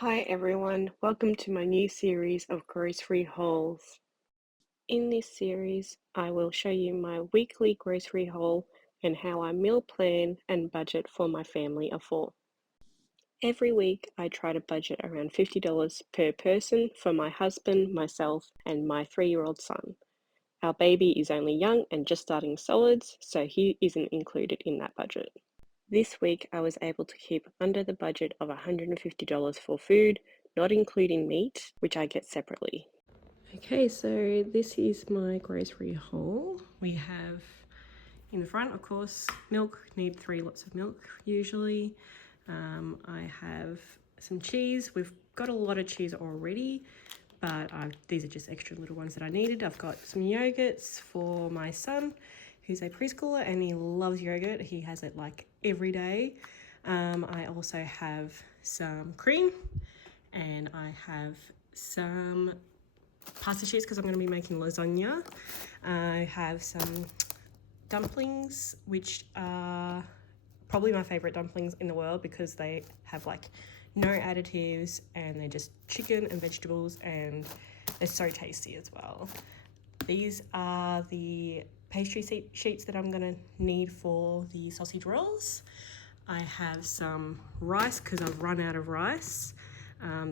Hi everyone, welcome to my new series of grocery hauls. In this series, I will show you my weekly grocery haul and how I meal plan and budget for my family of four. Every week, I try to budget around $50 per person for my husband, myself, and my 3-year-old son. Our baby is only young and just starting solids, so he isn't included in that budget. This week, I was able to keep under the budget of $150 for food, not including meat, which I get separately. Okay, so this is my grocery haul. We have in the front, of course, milk, need 3 lots of milk usually. I have some cheese. We've got a lot of cheese already, but these are just extra little ones that I needed. I've got some yogurts for my son, who's a preschooler, and he loves yogurt. He has it like every day. I also have some cream, and I have some pasta cheese because I'm going to be making lasagna. I have some dumplings, which are probably my favorite dumplings in the world because they have like no additives and they're just chicken and vegetables and they're so tasty as well. These are the pastry sheets that I'm going to need for the sausage rolls. I have some rice because I've run out of rice.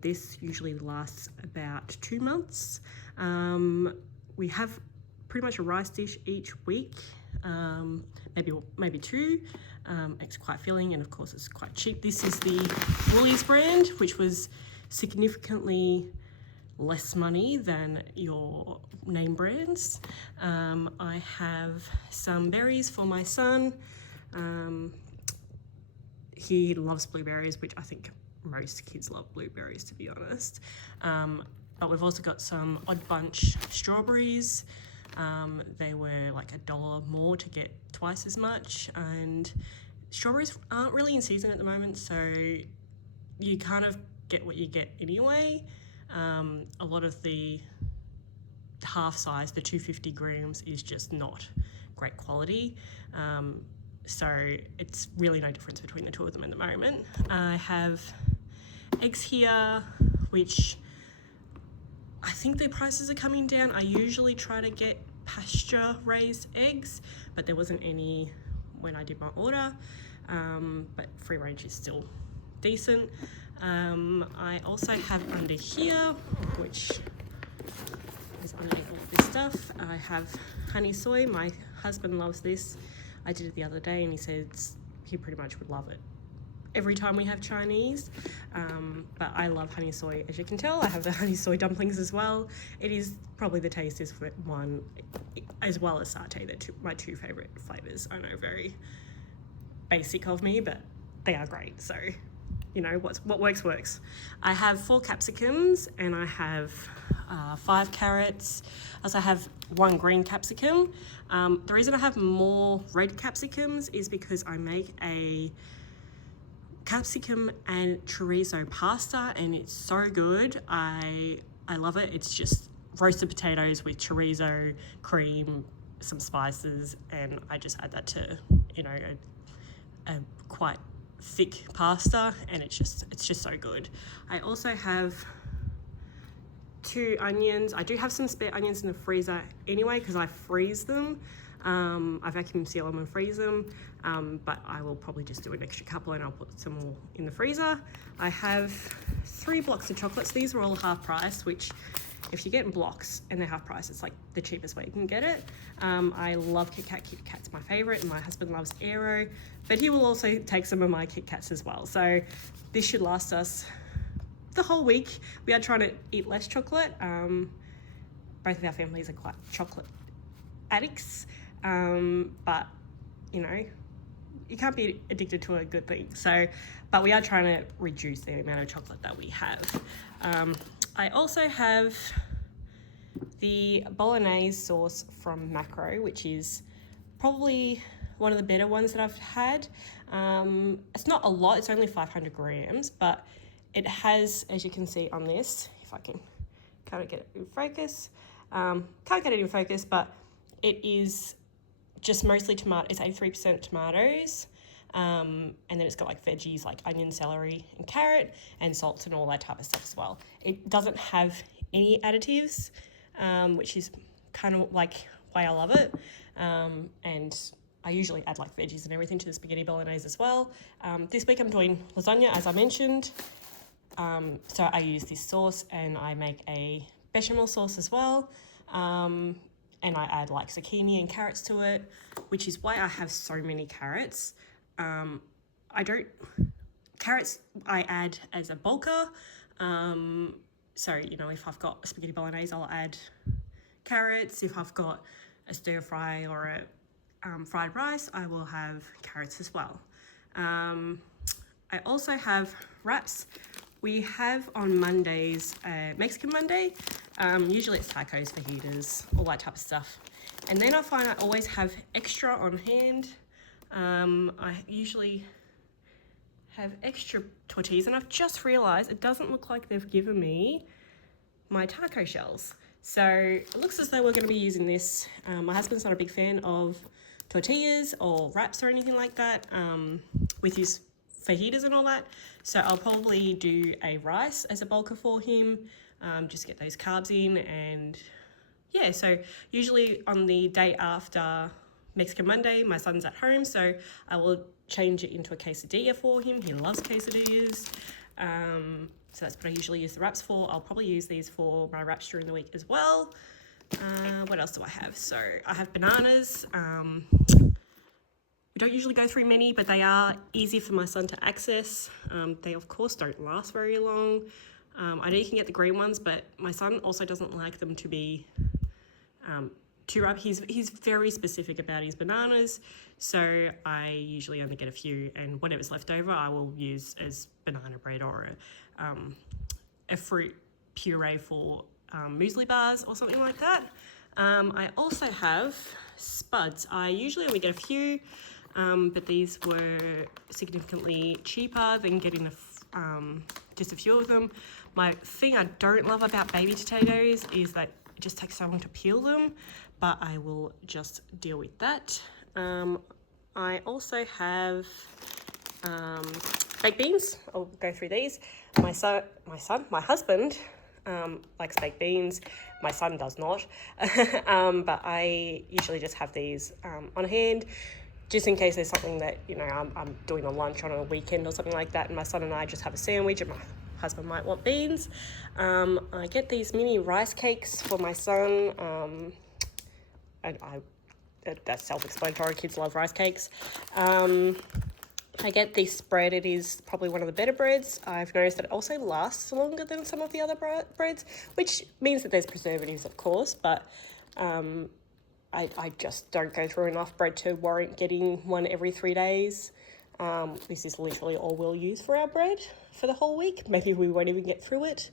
This usually lasts about 2 months. We have pretty much a rice dish each week, maybe 2. It's quite filling and of course it's quite cheap. This is the Woolies brand, which was significantly less money than your name brands. I have some berries for my son. He loves blueberries, which I think most kids love blueberries, to be honest. But we've also got some Odd Bunch strawberries. They were like $1 more to get twice as much, and strawberries aren't really in season at the moment, so you kind of get what you get anyway. A lot of the half size, the 250 grams, is just not great quality. So it's really no difference between the two of them at the moment. I have eggs here, which I think their prices are coming down. I usually try to get pasture raised eggs, but there wasn't any when I did my order. But free range is still decent. I also have under here, which is underneath all of this stuff, I have honey soy. My husband loves this. I did it the other day and he said he pretty much would love it every time we have Chinese, but I love honey soy. As you can tell, I have the honey soy dumplings as well. It is probably the tastiest one, as well as satay. They're my 2 favourite flavours. I know, very basic of me, but they are great. So, you know, what works. I have 4 capsicums and I have 5 carrots. I also have 1 green capsicum. The reason I have more red capsicums is because I make a capsicum and chorizo pasta and it's so good. I love it. It's just roasted potatoes with chorizo, cream, some spices, and I just add that to, you know, a quite thick pasta, and it's just so good. I also have 2 onions. I do have some spare onions in the freezer anyway because I freeze them. I vacuum seal them and freeze them, but I will probably just do an extra couple and I'll put some more in the freezer. I have 3 blocks of chocolates. These are all half price, which if you get in blocks and they're half price, it's like the cheapest way you can get it. I love Kit Kat. Kit Kat's my favorite, and my husband loves Aero, but he will also take some of my Kit Kats as well. So this should last us the whole week. We are trying to eat less chocolate. Both of our families are quite chocolate addicts, but you know, you can't be addicted to a good thing. So, but we are trying to reduce the amount of chocolate that we have. I also have the bolognese sauce from Macro, which is probably one of the better ones that I've had. It's not a lot, it's only 500 grams, but it has, as you can see on this, if I can kind of get it in focus, can't get it in focus, but it is just mostly tomato. It's 83% tomatoes, And then it's got like veggies like onion, celery and carrot and salts and all that type of stuff as well. It doesn't have any additives, which is kind of like why I love it. And I usually add like veggies and everything to the spaghetti bolognese as well. This week I'm doing lasagna, as I mentioned. So I use this sauce and I make a bechamel sauce as well. And I add like zucchini and carrots to it, which is why I have so many carrots. Carrots I add as a bulker. So, you know, if I've got a spaghetti bolognese, I'll add carrots. If I've got a stir fry or a fried rice, I will have carrots as well. I also have wraps. We have on Mondays, Mexican Monday. Usually it's tacos, fajitas, all that type of stuff. And then I find I always have extra on hand. I usually have extra tortillas, and I've just realized it doesn't look like they've given me my taco shells. So it looks as though we're going to be using this. My husband's not a big fan of tortillas or wraps or anything like that with his fajitas and all that. So I'll probably do a rice as a bulker for him, just get those carbs in. And yeah, so usually on the day after Mexican Monday, my son's at home, so I will change it into a quesadilla for him. He loves quesadillas. So that's what I usually use the wraps for. I'll probably use these for my wraps during the week as well. What else do I have? So I have bananas. We don't usually go through many, but they are easy for my son to access. They, of course, don't last very long. I know you can get the green ones, but my son also doesn't like them to be too ripe. He's very specific about his bananas, so I usually only get a few, and whatever's left over I will use as banana bread or a fruit puree for muesli bars or something like that. I also have spuds. I usually only get a few, but these were significantly cheaper than getting just a few of them. My thing I don't love about baby potatoes is that it just takes so long to peel them, but I will just deal with that. I also have baked beans. I'll go through these. My husband likes baked beans. My son does not, but I usually just have these on hand, just in case there's something that, you know, I'm doing a lunch on a weekend or something like that, and my son and I just have a sandwich, and my husband might want beans. I get these mini rice cakes for my son, and that's self-explanatory. Kids love rice cakes. I get this bread. It is probably one of the better breads. I've noticed that it also lasts longer than some of the other breads, which means that there's preservatives, of course, but I just don't go through enough bread to warrant getting one every 3 days. This is literally all we'll use for our bread for the whole week. Maybe we won't even get through it.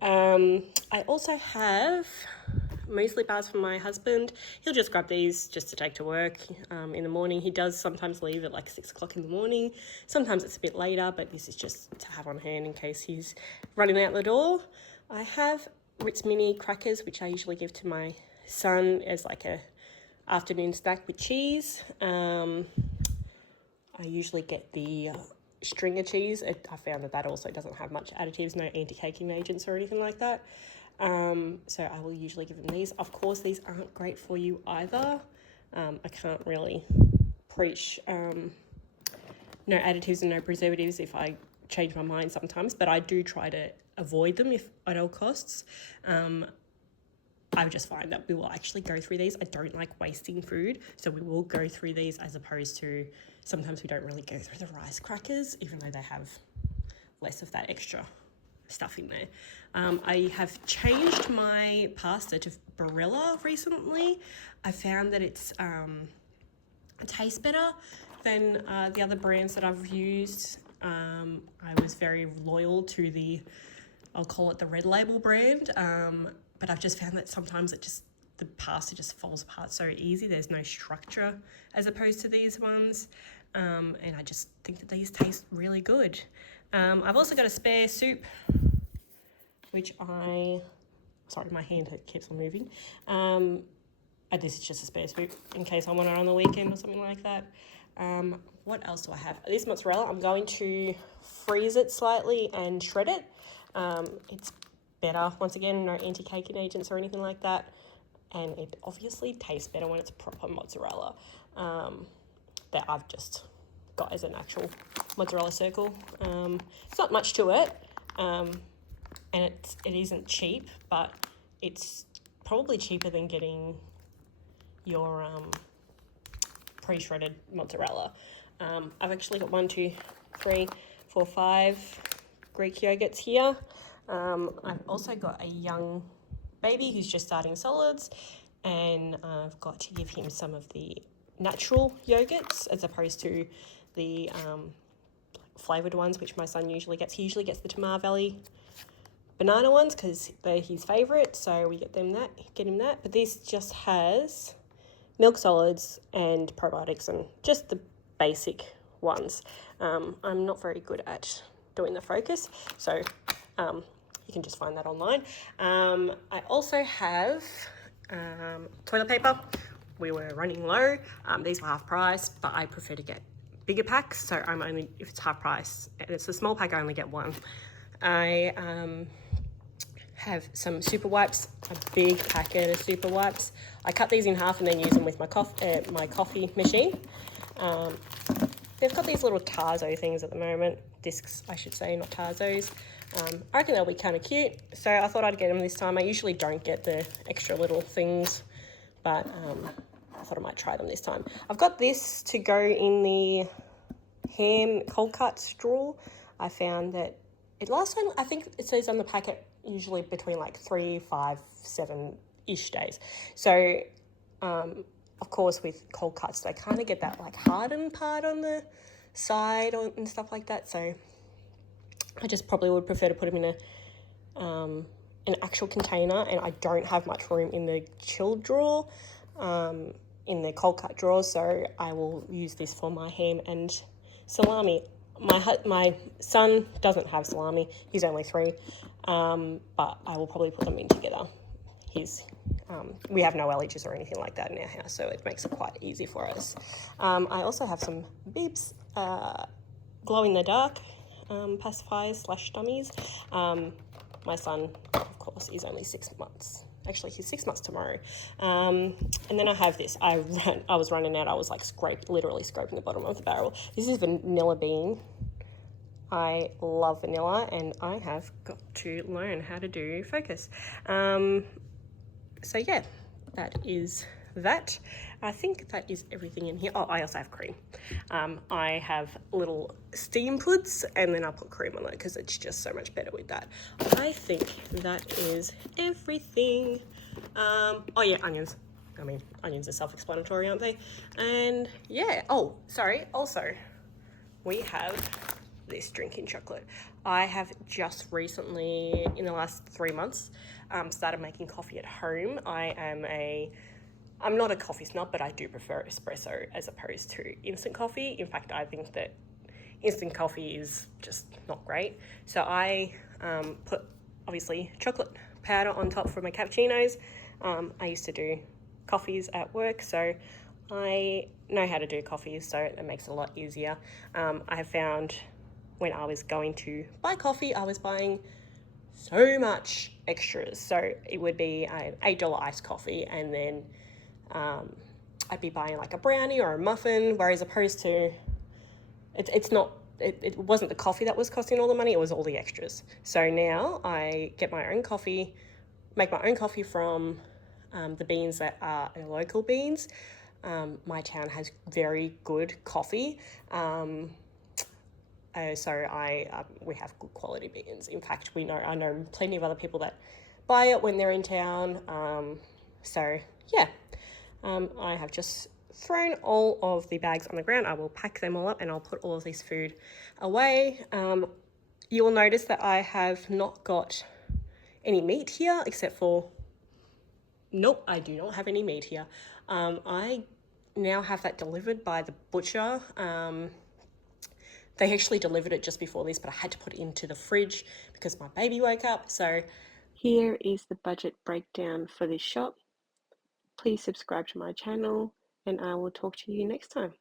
I also have muesli bars from my husband. He'll just grab these just to take to work in the morning. He does sometimes leave at like 6 o'clock in the morning. Sometimes it's a bit later, but this is just to have on hand in case he's running out the door. I have Ritz mini crackers, which I usually give to my son as like a afternoon snack with cheese. I usually get the stringer cheese. I found that also doesn't have much additives, no anti-caking agents or anything like that. So I will usually give them these. Of course, these aren't great for you either. I can't really preach no additives and no preservatives if I change my mind sometimes, but I do try to avoid them if at all costs. I just find that we will actually go through these. I don't like wasting food, so we will go through these, as opposed to sometimes we don't really go through the rice crackers, even though they have less of that extra stuff in there. I have changed my pasta to Barilla recently. I found that it tastes better than the other brands that I've used. I was very loyal to I'll call it the Red Label brand, but I've just found that sometimes the pasta just falls apart so easy. There's no structure as opposed to these ones, and I just think that these taste really good. I've also got a spare soup, which sorry, my hand keeps on moving. And this is just a spare soup in case I want it on the weekend or something like that. What else do I have? This mozzarella, I'm going to freeze it slightly and shred it. It's better, once again, no anti-caking agents or anything like that. And it obviously tastes better when it's proper mozzarella that I've just got as an actual mozzarella circle. It's not much to it, and it isn't cheap, but it's probably cheaper than getting your pre-shredded mozzarella. I've actually got 1, 2, 3, 4, 5 Greek yogurts here. I've also got a young baby who's just starting solids, and I've got to give him some of the natural yogurts as opposed to the flavoured ones, which my son usually gets. He usually gets the Tamar Valley banana ones because they're his favourite, so we get him that. But this just has milk solids and probiotics and just the basic ones. I'm not very good at doing the focus, so you can just find that online. I also have toilet paper. We were running low. These were half price, but I prefer to get bigger packs, so I'm only, if it's half price, it's a small pack, I only get one. I have some super wipes, a big packet of super wipes. I cut these in half and then use them with my coffee machine. They've got these little Tarzo things at the moment, discs I should say, not Tarzos. I reckon they'll be kind of cute, so I thought I'd get them this time. I usually don't get the extra little things, but I thought I might try them this time. I've got this to go in the ham cold cut straw. I found that it lasts, I think it says on the packet, usually between like 3, 5, 7-ish days. So, of course, with cold cuts, they kind of get that like hardened part on the side and stuff like that. So I just probably would prefer to put them in an actual container, and I don't have much room in the chilled drawer, in the cold cut drawer, so I will use this for my ham and salami. My son doesn't have salami, he's only 3, but I will probably put them in together. We have no allergies or anything like that in our house, so it makes it quite easy for us. I also have some Bibs glow in the dark pacifiers / dummies. My son, of course, is only 6 months. Actually, he's 6 months tomorrow. And then I have this. I was running out. I was like literally scraping the bottom of the barrel. This is vanilla bean. I love vanilla, and I have got to learn how to do focus. So yeah, that is that. I think that is everything in here. Oh, I also have cream. I have little steam puds, and then I'll put cream on it because it's just so much better with that. I think that is everything. Oh yeah, onions. I mean, onions are self-explanatory, aren't they? And yeah, oh, sorry. Also, we have this drinking chocolate. I have just recently, in the last 3 months, started making coffee at home. I'm not a coffee snob, but I do prefer espresso as opposed to instant coffee. In fact, I think that instant coffee is just not great. So I put, obviously, chocolate powder on top for my cappuccinos. I used to do coffees at work, so I know how to do coffees, so it makes it a lot easier. I have found when I was going to buy coffee, I was buying so much extras. So it would be an $8 iced coffee, and then I'd be buying like a brownie or a muffin, whereas opposed to, it wasn't the coffee that was costing all the money, it was all the extras. So now I get my own coffee, make my own coffee from the beans that are local beans. My town has very good coffee. So we have good quality beans. In fact, I know plenty of other people that buy it when they're in town. So yeah, I have just thrown all of the bags on the ground. I will pack them all up and I'll put all of this food away. You will notice that I have not got any meat here except for, nope, I do not have any meat here. I now have that delivered by the butcher. They actually delivered it just before this, but I had to put it into the fridge because my baby woke up. So here is the budget breakdown for this shop. Please subscribe to my channel, and I will talk to you next time.